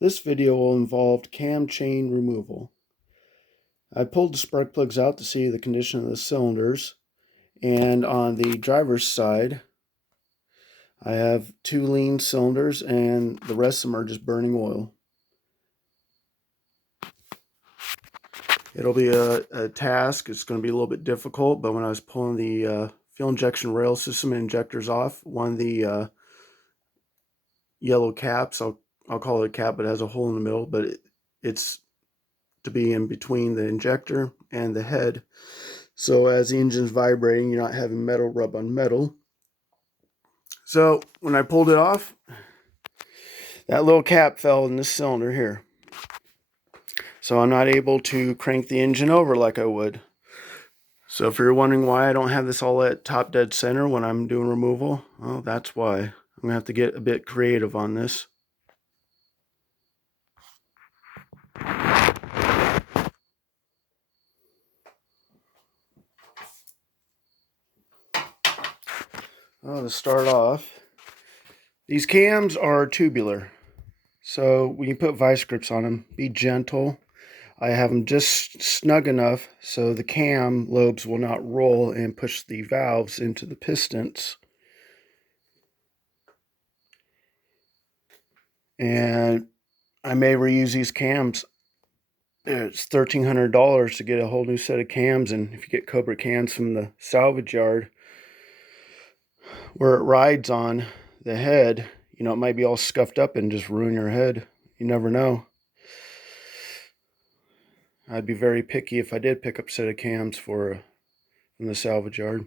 This video will involve cam chain removal. I pulled the spark plugs out to see the condition of the cylinders, and on the driver's side I have 2 lean cylinders and the rest of them are just burning oil. It'll be a task. It's going to be a little bit difficult, but when I was pulling the fuel injection rail system and injectors off, one of the yellow caps, I'll call it a cap, but it has a hole in the middle, but it's to be in between the injector and the head. So as the engine's vibrating, you're not having metal rub on metal. So when I pulled it off, that little cap fell in this cylinder here. So I'm not able to crank the engine over like I would. So if you're wondering why I don't have this all at top dead center when I'm doing removal, well, that's why. I'm going to have to get a bit creative on this. Well, to start off, these cams are tubular. So when you put vice grips on them, be gentle. I have them just snug enough so the cam lobes will not roll and push the valves into the pistons. And I may reuse these cams. It's $1,300 to get a whole new set of cams, and if you get Cobra cans from the salvage yard, where it rides on the head, you know, it might be all scuffed up and just ruin your head. You never know. I'd be very picky if I did pick up a set of cams from the salvage yard.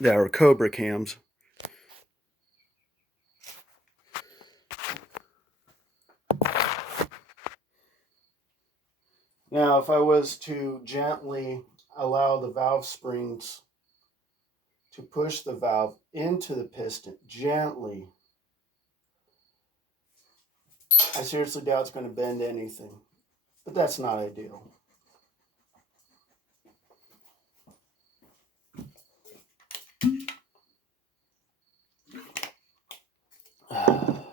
That are Cobra cams. Now, if I was to gently allow the valve springs to push the valve into the piston, gently, I seriously doubt it's going to bend anything. But that's not ideal. But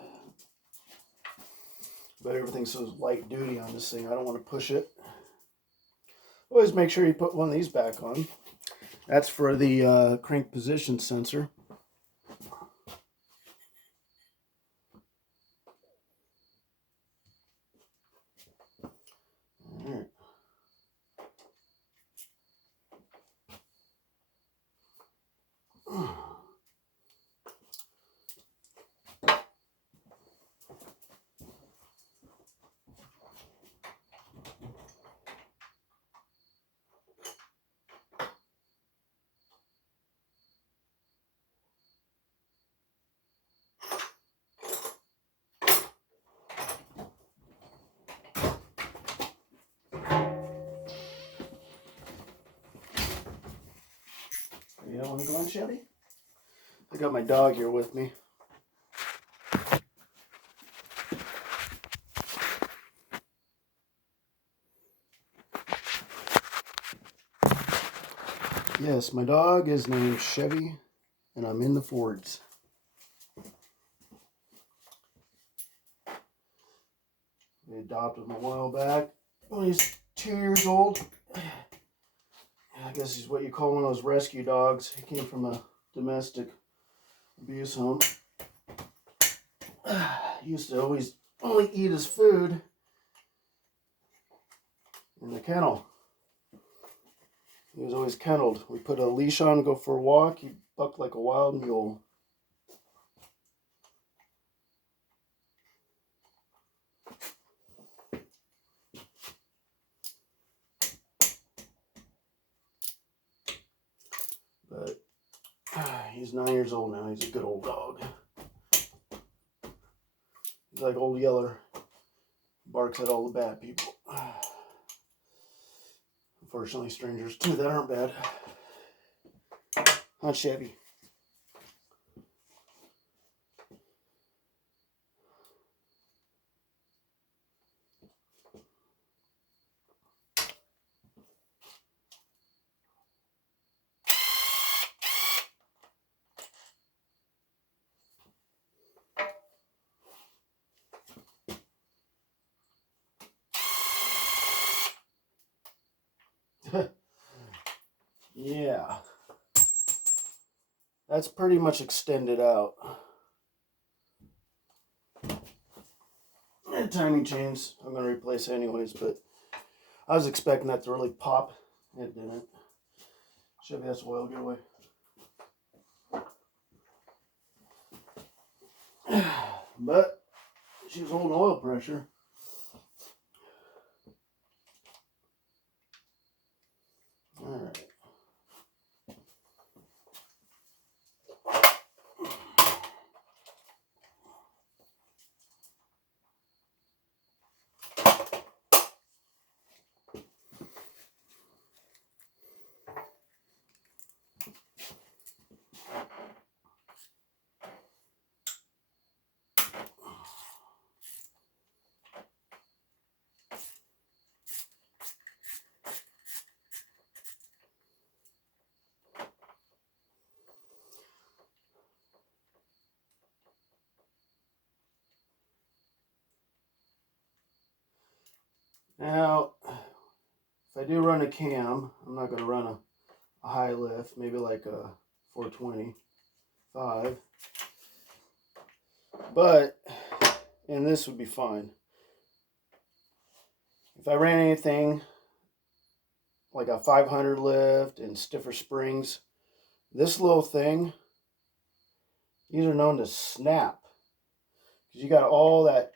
everything's so light duty on this thing, I don't want to push it. Always make sure you put one of these back on. That's for the crank position sensor. All right. You don't want to go in, Chevy? I got my dog here with me. Yes, my dog is named Chevy, and I'm in the Fords. We adopted him a while back when he's 2 years old. I guess he's what you call one of those rescue dogs. He came from a domestic abuse home. He used to always only eat his food in the kennel. He was always kenneled. We put a leash on, go for a walk. He bucked like a wild mule. But he's 9 years old now. He's a good old dog. He's like Old Yeller. Barks at all the bad people. Unfortunately, strangers too that aren't bad. Not Chevy. that's pretty much extended out. And timing chains, I'm going to replace anyways, but I was expecting that to really pop. It didn't. Chevy has oil, get away. But she was holding oil pressure. Alright. Now, if I do run a cam, I'm not going to run a high lift, maybe like a 425. But, and this would be fine. If I ran anything like a 500 lift and stiffer springs, this little thing, these are known to snap. Because you got all that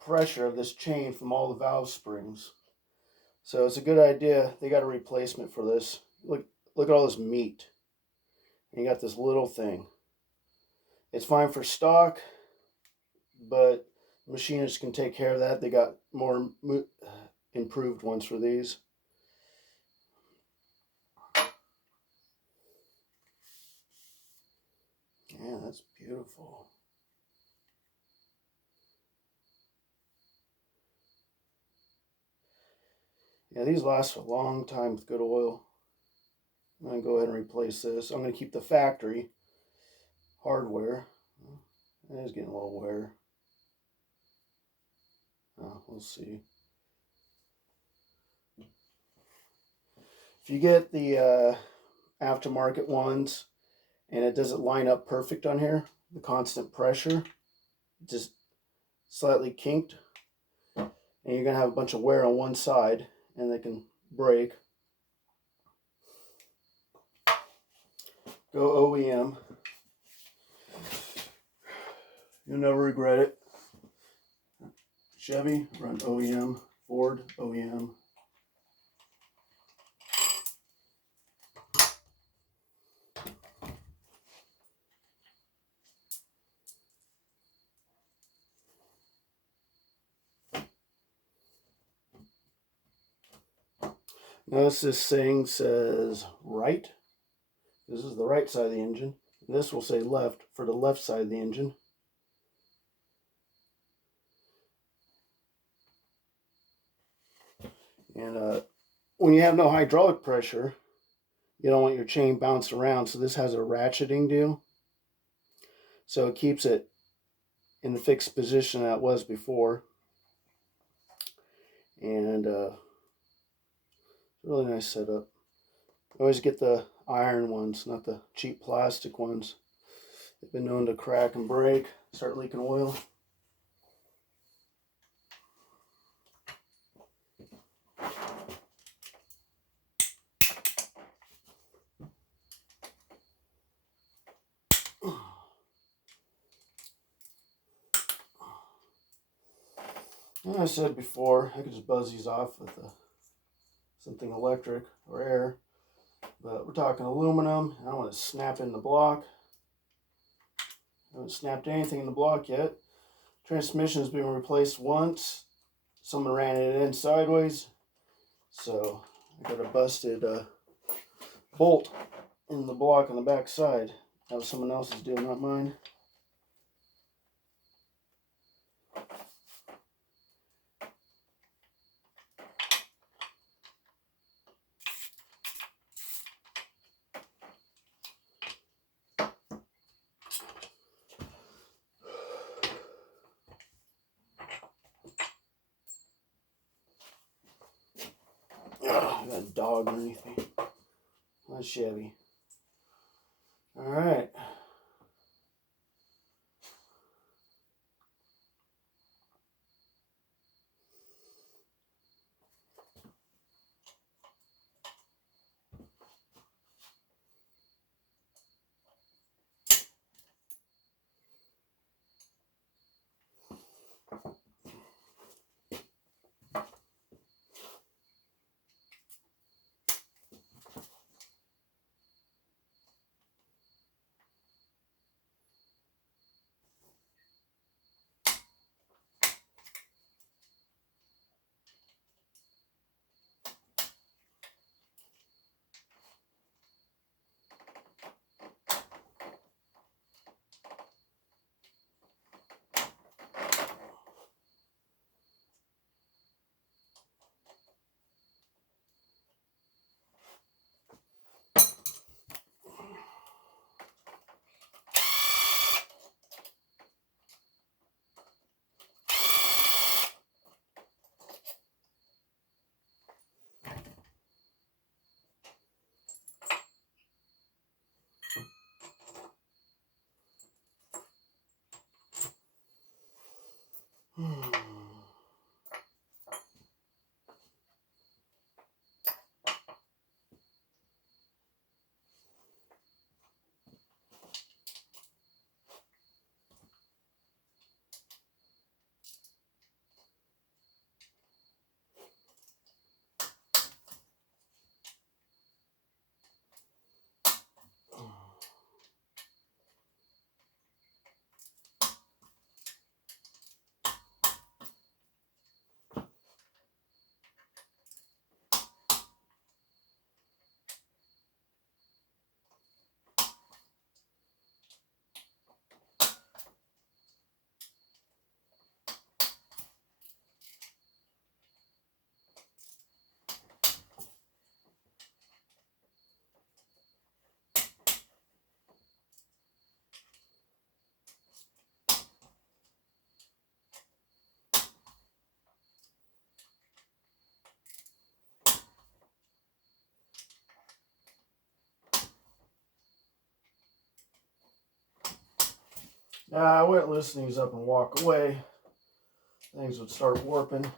pressure of this chain from all the valve springs. So it's a good idea. They got a replacement for this. Look at all this meat. And you got this little thing. It's fine for stock, but machinists can take care of that. They got more improved ones for these. Yeah, that's beautiful. Yeah, these last a long time with good oil. I'm going to go ahead and replace this. I'm going to keep the factory hardware. It is getting a little wear. Oh, we'll see. If you get the aftermarket ones and it doesn't line up perfect on here, the constant pressure, just slightly kinked, and you're going to have a bunch of wear on one side and they can break. Go OEM. You'll never regret it. Chevy, run OEM. Ford, OEM. Notice this thing says right. This is the right side of the engine. This will say left for the left side of the engine. And when you have no hydraulic pressure, you don't want your chain bouncing around. So this has a ratcheting deal. So it keeps it in the fixed position that it was before. And really nice setup. Always get the iron ones, not the cheap plastic ones. They've been known to crack and break, start leaking oil. Like I said before, I could just buzz these off with something electric or air. But we're talking aluminum. I don't want to snap in the block. I haven't snapped anything in the block yet. Transmission's been replaced once. Someone ran it in sideways. So I got a busted bolt in the block on the back side. That was someone else's deal, not mine. Got a dog or anything. Not Chevy. Alright. Now I wouldn't loosen these up and walk away. Things would start warping.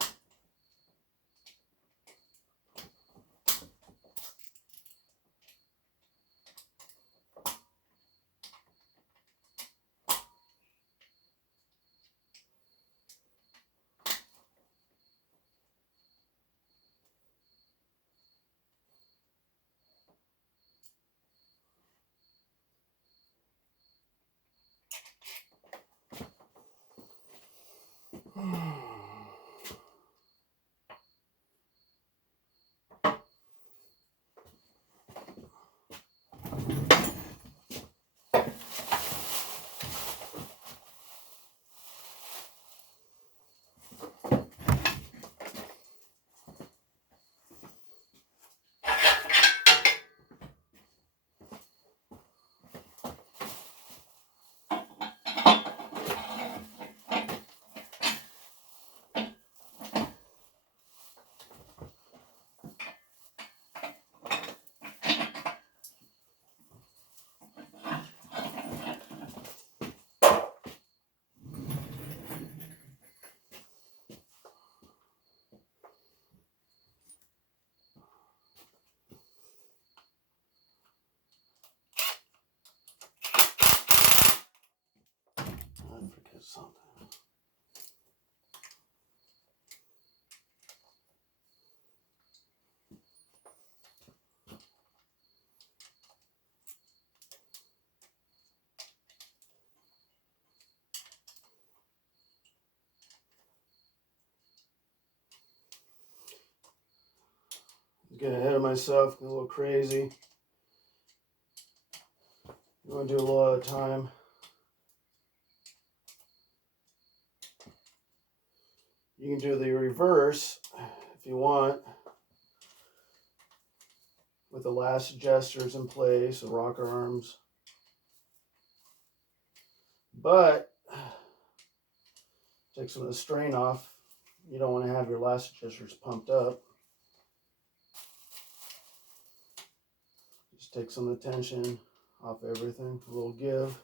I forget something. Getting ahead of myself, getting a little crazy. You want to do a lot of time. You can do the reverse if you want, with the last adjusters in place, the rocker arms. But take some of the strain off. You don't want to have your last adjusters pumped up. Just take some of the tension off everything, a little give.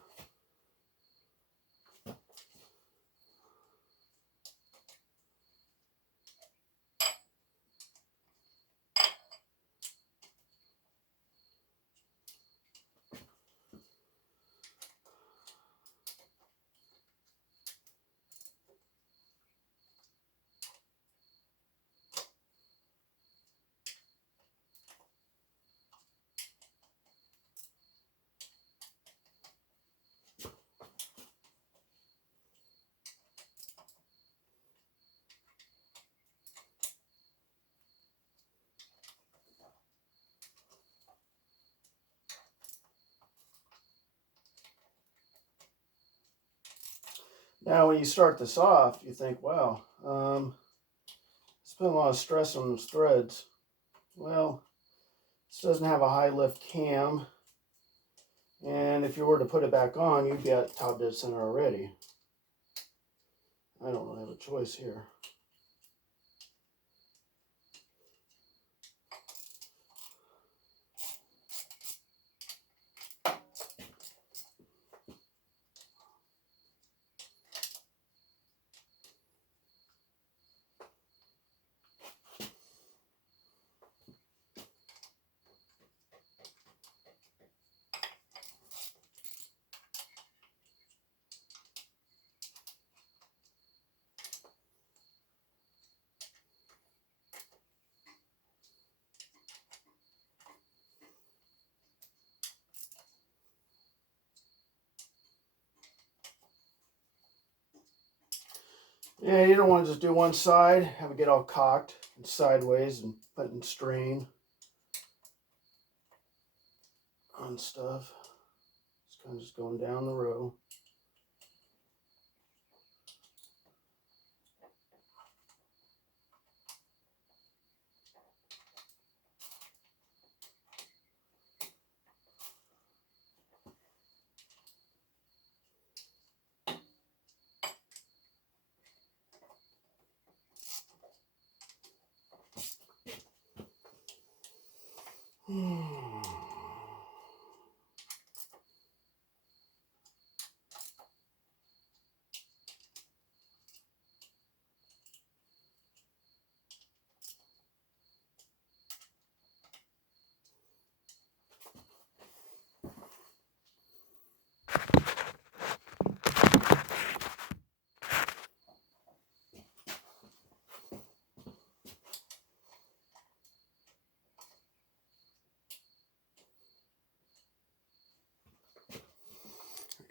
Now, when you start this off, you think, wow, it's putting a lot of stress on those threads. Well, this doesn't have a high lift cam. And if you were to put it back on, you'd be at top dead center already. I don't really have a choice here. Yeah, you don't want to just do one side, have it get all cocked and sideways and putting strain on stuff. It's kind of just going down the row.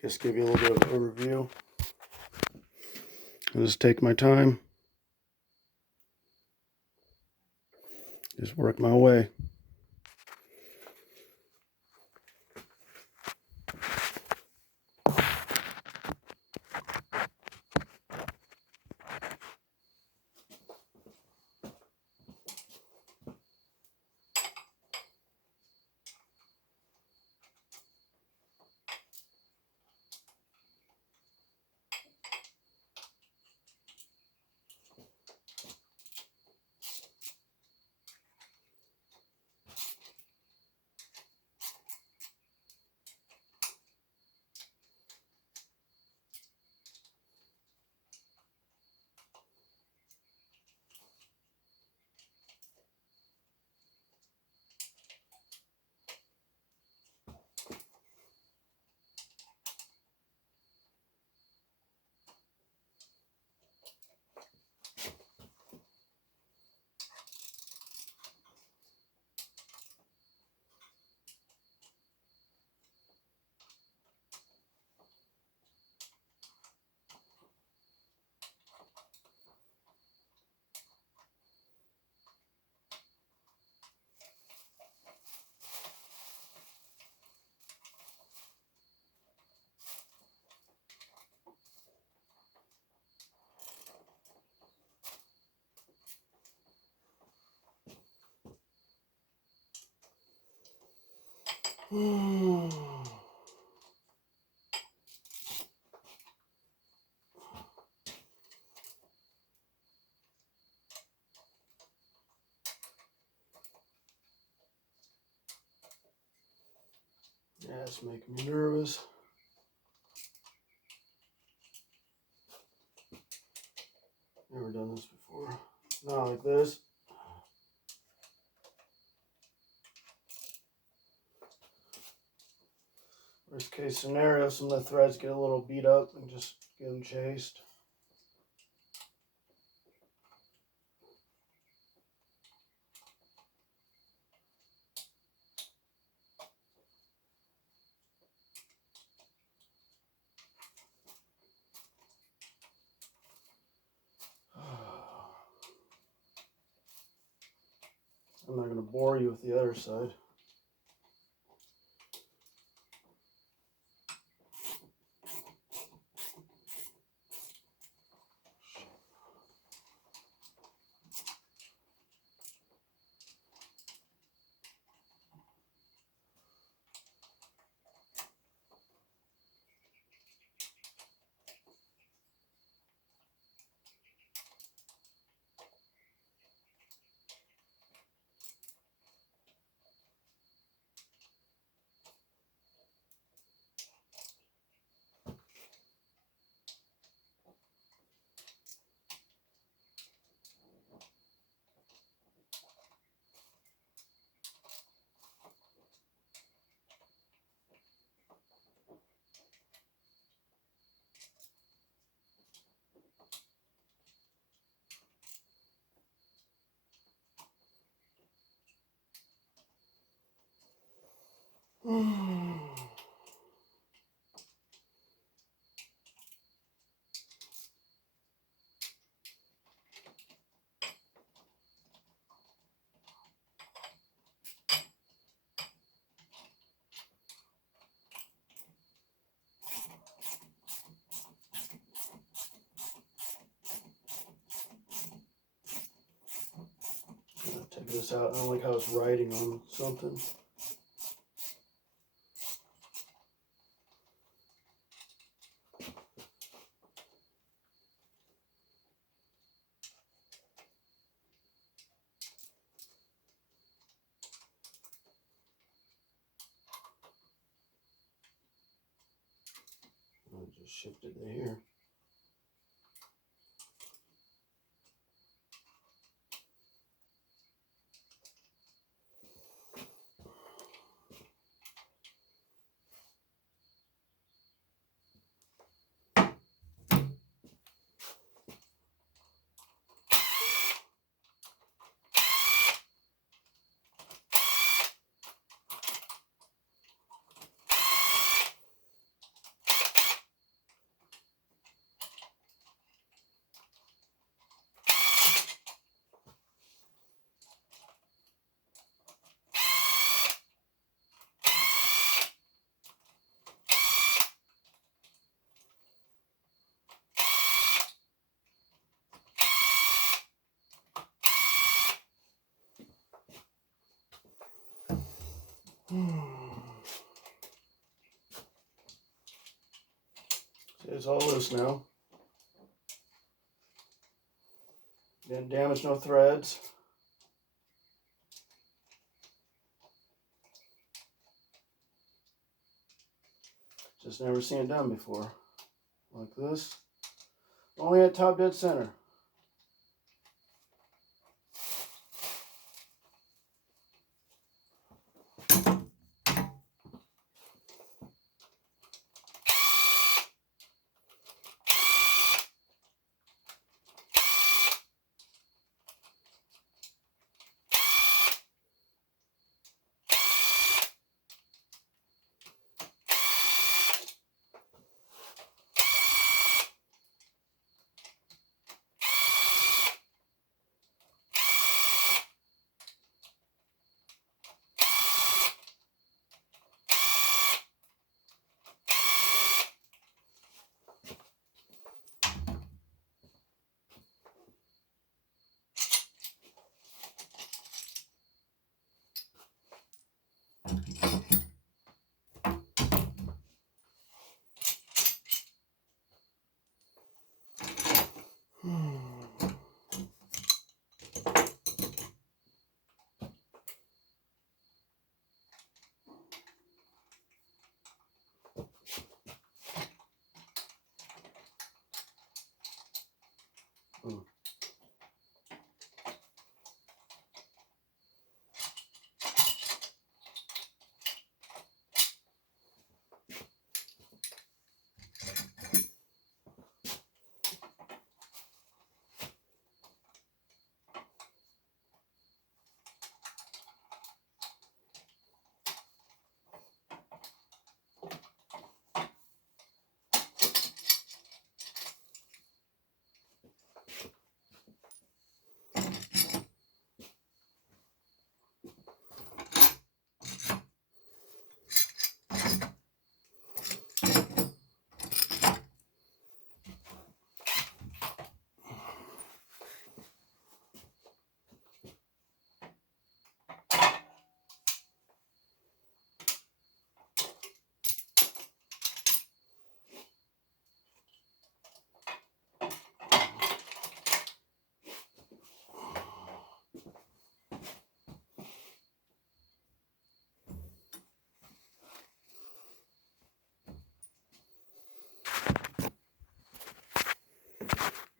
Just give you a little bit of overview. I'll just take my time. Just work my way. Yeah, it's making me nervous. Never done this before. Not like this. Worst case scenario, some of the threads get a little beat up and just get them chased. I'm not going to bore you with the other side. Take this out. I don't like how it's riding on something. I'll just shift it to here. It's all loose now. Didn't damage no threads. Just never seen it done before. Like this. Only at top dead center.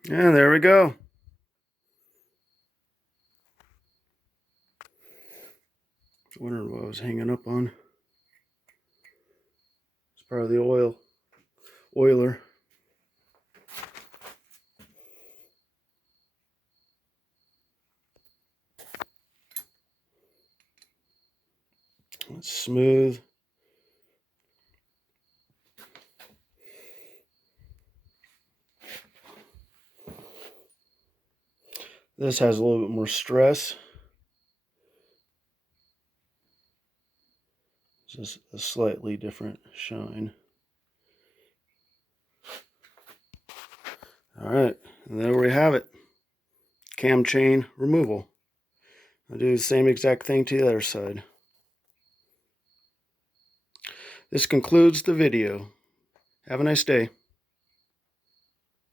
Yeah, there we go. I was wondering what I was hanging up on. It's part of the oiler. It's smooth. This has a little bit more stress. Just a slightly different shine. All right, and there we have it. Cam chain removal. I'll do the same exact thing to the other side. This concludes the video. Have a nice day.